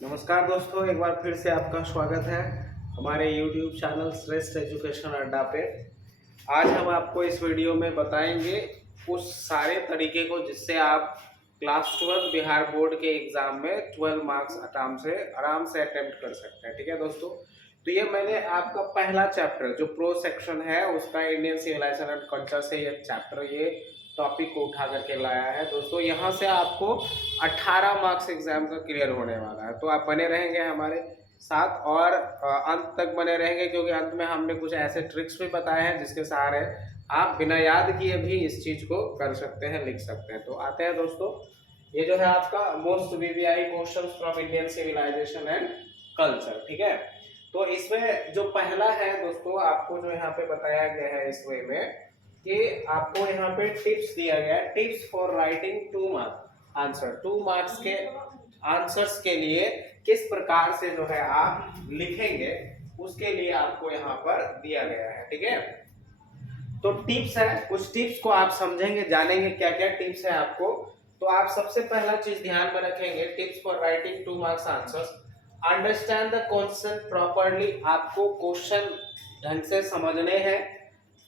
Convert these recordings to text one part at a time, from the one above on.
नमस्कार दोस्तों, एक बार फिर से आपका स्वागत है हमारे YouTube चैनल श्रेष्ठ एजुकेशन अड्डा पे। आज हम आपको इस वीडियो में बताएंगे उस सारे तरीके को जिससे आप क्लास 12 बिहार बोर्ड के एग्ज़ाम में 12 मार्क्स आराम से अटेम्प्ट कर सकते हैं। ठीक है दोस्तों, तो ये मैंने आपका पहला चैप्टर जो प्रो सेक्शन है उसका इंडियन सिविलाइजेशन एंड कल्चर से ये टॉपिक को उठा करके लाया है। दोस्तों यहाँ से आपको 18 मार्क्स एग्जाम का क्लियर होने वाला है, तो आप बने रहेंगे हमारे साथ और अंत तक बने रहेंगे, क्योंकि अंत में हमने कुछ ऐसे ट्रिक्स भी बताए हैं जिसके सहारे आप बिना याद किए भी इस चीज़ को कर सकते हैं, लिख सकते हैं। तो आते हैं दोस्तों, ये जो है आपका most VVI question from Indian civilisation and culture. ठीक है, तो इसमें जो पहला है दोस्तों, आपको जो यहाँ पे बताया गया है इस वे में कि आपको यहाँ पे टिप्स दिया गया है, tips for writing 2 marks answer. 2 marks के आंसर्स के लिए किस प्रकार से जो है आप लिखेंगे उसके लिए आपको यहाँ पर दिया गया है। ठीक है, तो टिप्स है, कुछ टिप्स को आप समझेंगे, जानेंगे क्या क्या टिप्स है आपको। तो आप सबसे पहला चीज ध्यान में रखेंगे, tips for writing 2 marks answers. Understand the question properly, आपको क्वेश्चन ढंग से समझने हैं।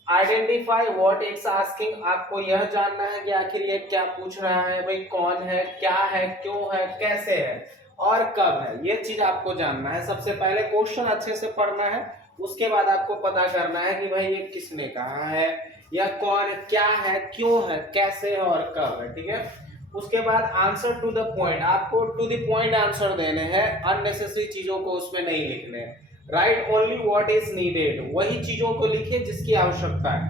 आइडेंटिफाई व्हाट इट्स आस्किंग, आपको यह जानना है कि आखिर ये क्या पूछ रहा है, भाई कौन है, क्या है, क्यों है, कैसे है और कब है, ये चीज आपको जानना है। सबसे पहले क्वेश्चन अच्छे से पढ़ना है, उसके बाद आपको पता करना है कि भाई ये किसने कहा है या कौन, क्या है, क्यों है, कैसे है और कब है। ठीक है, उसके बाद आंसर टू द पॉइंट, आपको टू द पॉइंट आंसर देने हैं, अननेसेसरी चीजों को उसमें नहीं लिखने हैं। Right only what is needed, वही चीजों को लिखिए जिसकी आवश्यकता है।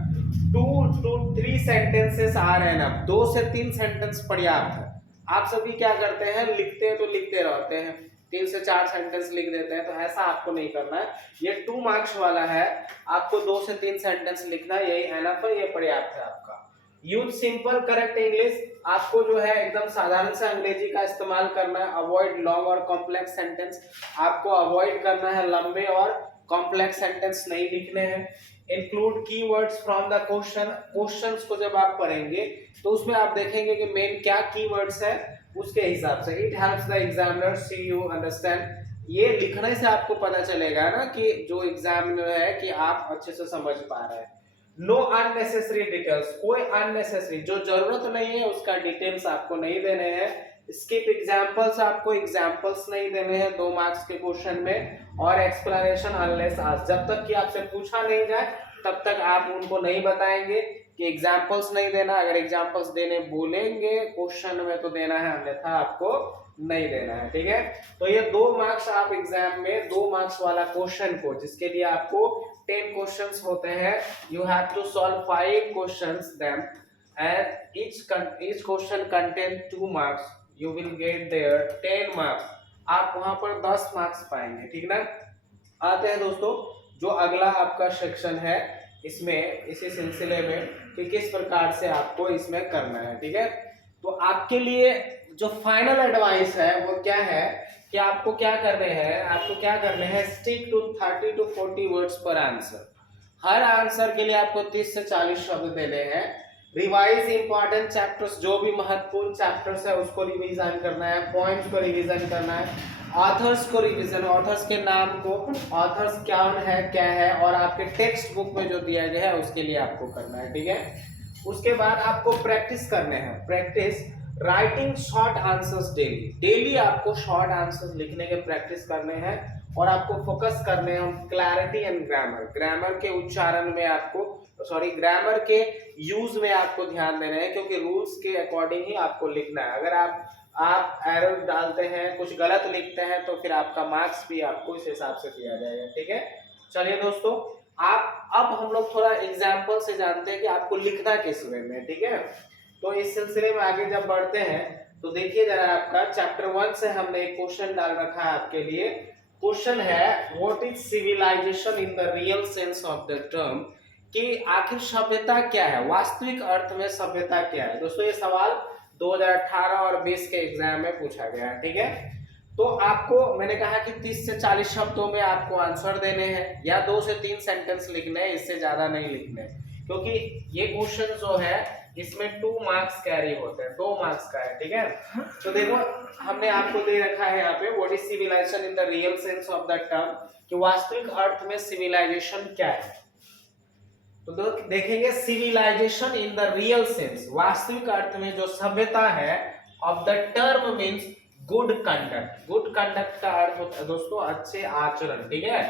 2 to 3 सेंटेंसेस आर एनफ, 2 से 3 सेंटेंस पर्याप्त है। आप सभी क्या करते हैं, लिखते हैं तो लिखते रहते हैं, 3 से 4 सेंटेंस लिख देते हैं, तो ऐसा आपको नहीं करना है। ये 2 मार्क्स वाला है, आपको 2 से 3 सेंटेंस लिखना है, यही एनफ है, ये पर्याप्त है आपका। यूज सिंपल करेक्ट इंग्लिश, आपको जो है एकदम साधारण सा अंग्रेजी का इस्तेमाल करना है। अवॉइड लॉन्ग और कॉम्प्लेक्स सेंटेंस, आपको अवॉइड करना है, लंबे और कॉम्प्लेक्स सेंटेंस नहीं लिखने हैं। Include keywords from the question, questions को जब आप पढ़ेंगे तो उसमें आप देखेंगे कि मेन क्या कीवर्ड्स है, उसके हिसाब से। It helps the examiner see you understand, ये लिखने से आपको पता चलेगा ना कि जो एग्जाम में है कि आप अच्छे से समझ पा रहे हैं। नो अननेसेसरी डिटेल्स, कोई अननेसेसरी जो जरूरत नहीं है उसका डिटेल्स आपको नहीं देने हैं। स्किप एग्जांपल्स, आपको एग्जांपल्स नहीं देने हैं 2 मार्क्स के क्वेश्चन में। और एक्सप्लेनेशन अनलेस आस्क्ड, जब तक कि आपसे पूछा नहीं जाए तब तक आप उनको नहीं बताएंगे कि एग्जांपल्स नहीं देना। अगर एग्जांपल्स देने बोलेंगे क्वेश्चन में तो देना है, अन्यथा आपको नहीं देना है। ठीक है, तो ये 2 मार्क्स आप एग्जाम में 2 मार्क्स वाला क्वेश्चन को, जिसके लिए आपको 10 क्वेश्चंस होते हैं, you have to solve 5 questions them and each question contain 2 marks, you will get there 10 marks, आप वहां पर 10 मार्क्स पाएंगे। ठीक ना, आते हैं दोस्तों जो अगला आपका सेक्शन है, इसमें इसी सिलसिले में कि किस प्रकार से आपको इसमें करना है। ठीक है, तो आपके लिए जो फाइनल एडवाइस है वो क्या है कि आपको क्या करने हैं, स्टिक टू 30 to 40 वर्ड्स पर आंसर। हर आंसर के लिए आपको 30 से 40 शब्द देने हैं। रिवाइज इंपॉर्टेंट चैप्टर्स, जो भी महत्वपूर्ण चैप्टर्स है उसको रिवीजन करना है, पॉइंट्स को रिवीजन करना है। ऑथर्स को रिवीजन, ऑथर्स के नाम को, ऑथर्स क्या है और आपके टेक्स्ट बुक में जो दिया गया है उसके लिए आपको करना है। ठीक है, उसके बाद आपको प्रैक्टिस करने हैं, practice writing short answers daily आपको शॉर्ट आंसर्स लिखने के प्रैक्टिस करने हैं। और आपको फोकस करने हैं क्लैरिटी एंड ग्रामर के उच्चारण में आपको, ग्रामर के यूज में आपको ध्यान देना है, क्योंकि रूल्स के अकॉर्डिंग ही आपको लिखना है। अगर आप एरर डालते हैं, कुछ गलत लिखते हैं, तो फिर आपका मार्क्स भी आपको इस हिसाब से दिया जाएगा। ठीक है, चलिए दोस्तों, अब हम लोग थोड़ा एग्जाम्पल से जानते हैं कि आपको लिखना किस वे में। ठीक है, तो इस सिलसिले में आगे जब बढ़ते हैं तो देखिए जरा, आपका चैप्टर 1 से हमने एक क्वेश्चन डाल रखा है आपके लिए। क्वेश्चन है what is civilisation in the real sense of the term, कि आखिर सभ्यता क्या है, वास्तविक अर्थ में सभ्यता क्या है। दोस्तों ये सवाल 2018 और 20 के एग्जाम में पूछा गया है। ठीक है, तो आपको मैंने कहा कि 30 से 40 शब्दों में आपको आंसर देने हैं या 2 से 3 सेंटेंस लिखने हैं, इससे ज्यादा नहीं लिखने, क्योंकि ये क्वेश्चन जो है इसमें 2 मार्क्स कैरी होते हैं, 2 मार्क्स का है, ठीक है। तो देखो हमने आपको दे रखा है यहाँ पे what is civilisation in the real sense of the term, कि वास्तविक अर्थ में सिविलाइजेशन क्या है। तो देखेंगे civilisation in the real sense, वास्तविक अर्थ में जो सभ्यता है of the term means good conduct. Good conduct का अर्थ होता है दोस्तों अच्छे आचरण, ठीक है।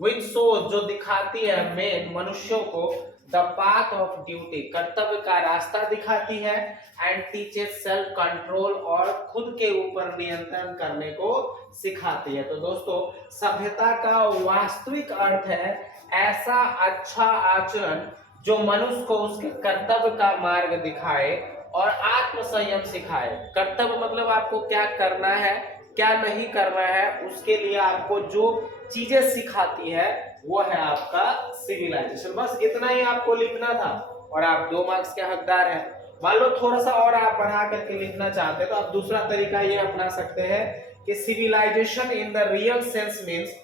विच शोज जो दिखाती है मेन मनुष्यों को द पाथ ऑफ ड्यूटी कर्तव्य का रास्ता दिखाती है, एंड टीचेस सेल्फ कंट्रोल और खुद के ऊपर नियंत्रण करने को सिखाती है। तो दोस्तों सभ्यता का वास्तविक अर्थ है ऐसा अच्छा आचरण जो मनुष्य को उसके कर्तव्य का मार्ग दिखाए और आत्म संयम सिखाए। कर्तव्य मतलब आपको क्या करना है क्या नहीं करना है, उसके लिए आपको जो चीजें सिखाती है वो है आपका सिविलाइजेशन। बस इतना ही आपको लिखना था और आप 2 मार्क्स के हकदार हैं। मान लो थोड़ा सा और आप बढ़ा करके लिखना चाहते हैं तो आप दूसरा तरीका ये अपना सकते हैं कि civilisation in the real sense means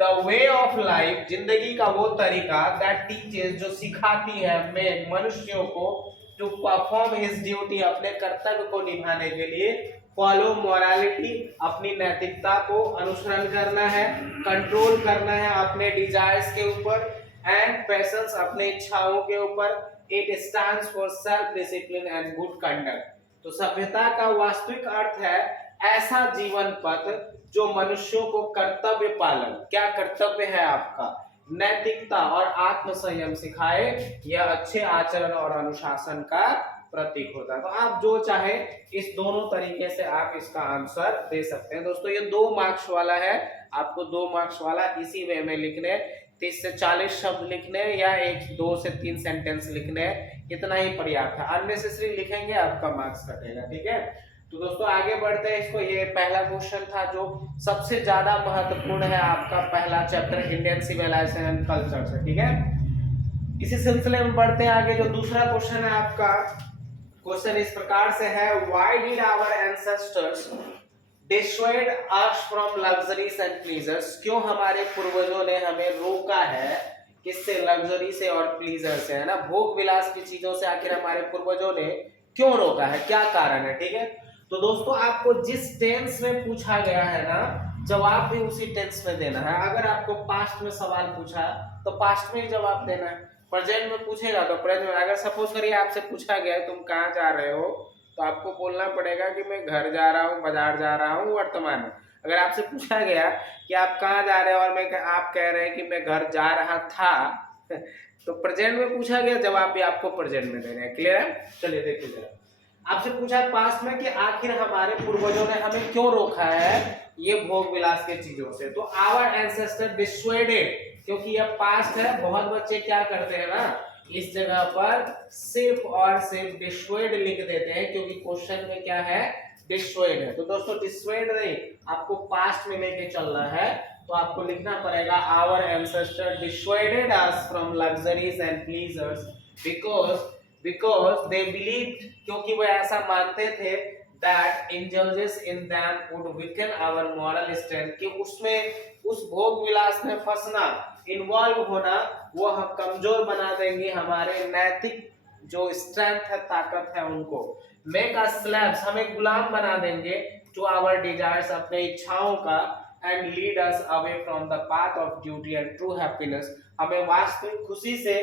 the way of life, जिंदगी का वो तरीका दैट टीचेस जो सिखाती है मैं मनुष्यों को टू परफॉर्म हिज ड्यूटी अपने कर्तव्य को निभाने के लिए, फॉलो मोरालिटी अपनी नैतिकता को अनुसरण करना है, कंट्रोल करना है अपने डिजायर्स के ऊपर, एंड पैशंस अपने इच्छाओं के ऊपर, it stands for self discipline and good conduct. तो सभ्यता का वास्तविक अर्थ है ऐसा जीवन पथ जो मनुष्यों को कर्तव्य पालन, क्या कर्तव्य है आपका, नैतिकता और आत्म संयम सिखाए, यह अच्छे आचरण और अनुशासन का प्रतीक होता है। तो आप जो चाहे इस दोनों तरीके से आप इसका आंसर दे सकते हैं। दोस्तों ये 2 मार्क्स वाला है, आपको 2 मार्क्स वाला इसी वे में लिखने, 30 से 40 शब्द लिखने या 2 से 3 सेंटेंस लिखने, इतना ही पर्याप्त है। अननेसेसरी लिखेंगे आपका मार्क्स कटेगा, ठीक है। तो दोस्तों आगे बढ़ते हैं इसको, ये पहला क्वेश्चन था जो सबसे ज्यादा महत्वपूर्ण है आपका पहला chapter Indian civilisation and culture से, ठीक है। इसी सिलसिले में बढ़ते हैं आगे। जो दूसरा क्वेश्चन है आपका, क्वेश्चन इस प्रकार से है, why did our ancestors dissuade us from luxuries and pleasures, क्यों हमारे पूर्वजों ने हमें रोका है किससे, लग्जरी से और प्लीजर से, है ना, भोग विलास की चीजों से आखिर हमारे पूर्वजों ने क्यों रोका है, क्या कारण है, ठीक है। तो दोस्तों आपको जिस टेंस में पूछा गया है ना जवाब भी उसी टेंस में देना है। अगर आपको पास्ट में सवाल पूछा तो पास्ट में ही जवाब देना है, प्रेजेंट में पूछेगा तो प्रेजेंट में। अगर सपोज करिए आपसे पूछा गया तुम कहाँ जा रहे हो तो आपको बोलना पड़ेगा कि मैं घर जा रहा हूँ, बाजार जा रहा हूँ, वर्तमान में। अगर आपसे पूछा गया कि आप कहाँ जा रहे हो और आप कह रहे हैं कि मैं घर जा रहा था तो प्रेजेंट में पूछा गया, जवाब भी आपको प्रेजेंट में देना है। क्लियर है? चलिए देखिए जरा, आपसे पूछा पास्ट में कि आखिर हमारे पूर्वजों ने हमें क्यों रोका है ये भोग विलास के चीजों से। तो आवर एंसेस्टर डिसवाइडेड, क्योंकि यह पास्ट है। बहुत बच्चे क्या करते हैं ना इस जगह पर सिर्फ और सिर्फ डिसवाइड लिख देते हैं, क्योंकि क्वेश्चन में क्या है, डिसवाइड है। तो दोस्तों डिसवाइड नहीं, आपको पास्ट में लेके चलना है। तो आपको लिखना पड़ेगा our ancestor dissuaded us from luxuries and pleasures because they believed, क्योंकि वो ऐसा मानते थे, that indulgence in them would weaken our moral strength, कि उसमें उस भोग विलास में फंसना, इन्वॉल्व होना, वो हम कमजोर बना देंगे हमारे नैतिक जो स्ट्रेंथ है, ताकत है उनको। मेक अस स्लेव्स, हमें गुलाम बना देंगे, टू आवर डिजायर्स, अपने इच्छाओं का, and lead us away from the path of duty and true happiness, हमें वास्तविक खुशी से